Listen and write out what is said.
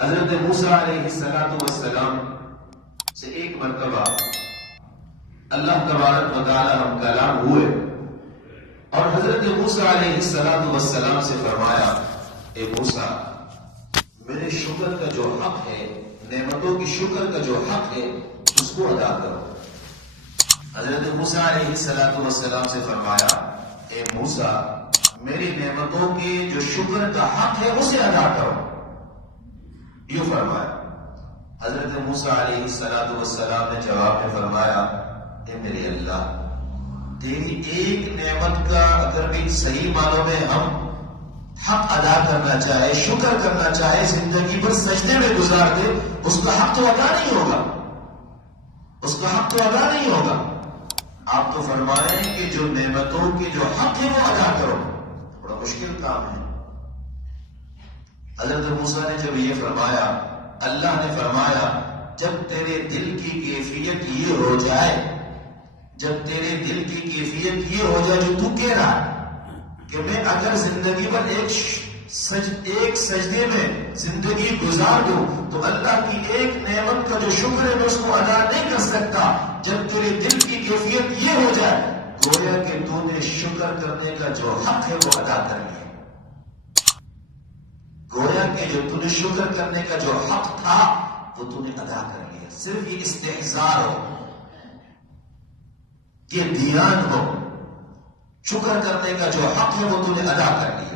حضرت موسیٰ علیہ السلام سے ایک مرتبہ اللہ تبارک و تعالی ہم کلام ہوئے اور حضرت موسیٰ علیہ السلام سے فرمایا، اے موسیٰ، میرے شکر کا جو حق ہے، نعمتوں کی شکر کا جو حق ہے، اس کو ادا کرو۔ حضرت موسیٰ علیہ السلام سے فرمایا، اے موسیٰ، میری نعمتوں کے جو شکر کا حق ہے اسے ادا کرو۔ یوں فرمایا۔ حضرت موسیٰ علیہ السلام نے جواب میں فرمایا، اے میرے اللہ، تیری ایک نعمت کا اگر بھی صحیح معنوں میں ہم حق ادا کرنا چاہے، شکر کرنا چاہے، زندگی بھر سجدے میں گزار دے، اس کا حق تو ادا نہیں ہوگا، اس کا حق تو ادا نہیں ہوگا۔ آپ تو فرما رہے ہیں کہ جو نعمتوں کے جو حق ہے وہ ادا کرو، بڑا مشکل کام ہے۔ حضرت موسیٰ نے جب یہ فرمایا، اللہ نے فرمایا، جب تیرے دل کی کیفیت یہ ہو جائے، جب تیرے دل کی کیفیت یہ ہو جائے جو تو کہہ رہا ہے کہ میں اگر زندگی پر ایک سجدے میں زندگی گزار دوں تو اللہ کی ایک نعمت کا جو شکر ہے میں اس کو ادا نہیں کر سکتا، جب تیرے دل کی کیفیت یہ ہو جائے گویا کہ تو نے شکر کرنے کا جو حق ہے وہ ادا کر لیا، گویا کہ جو تو نے شکر کرنے کا جو حق تھا وہ تو نے ادا کر لیا۔ صرف یہ استحضار ہو، یہ دھیان ہو، شکر کرنے کا جو حق ہے وہ تو نے ادا کر لیا۔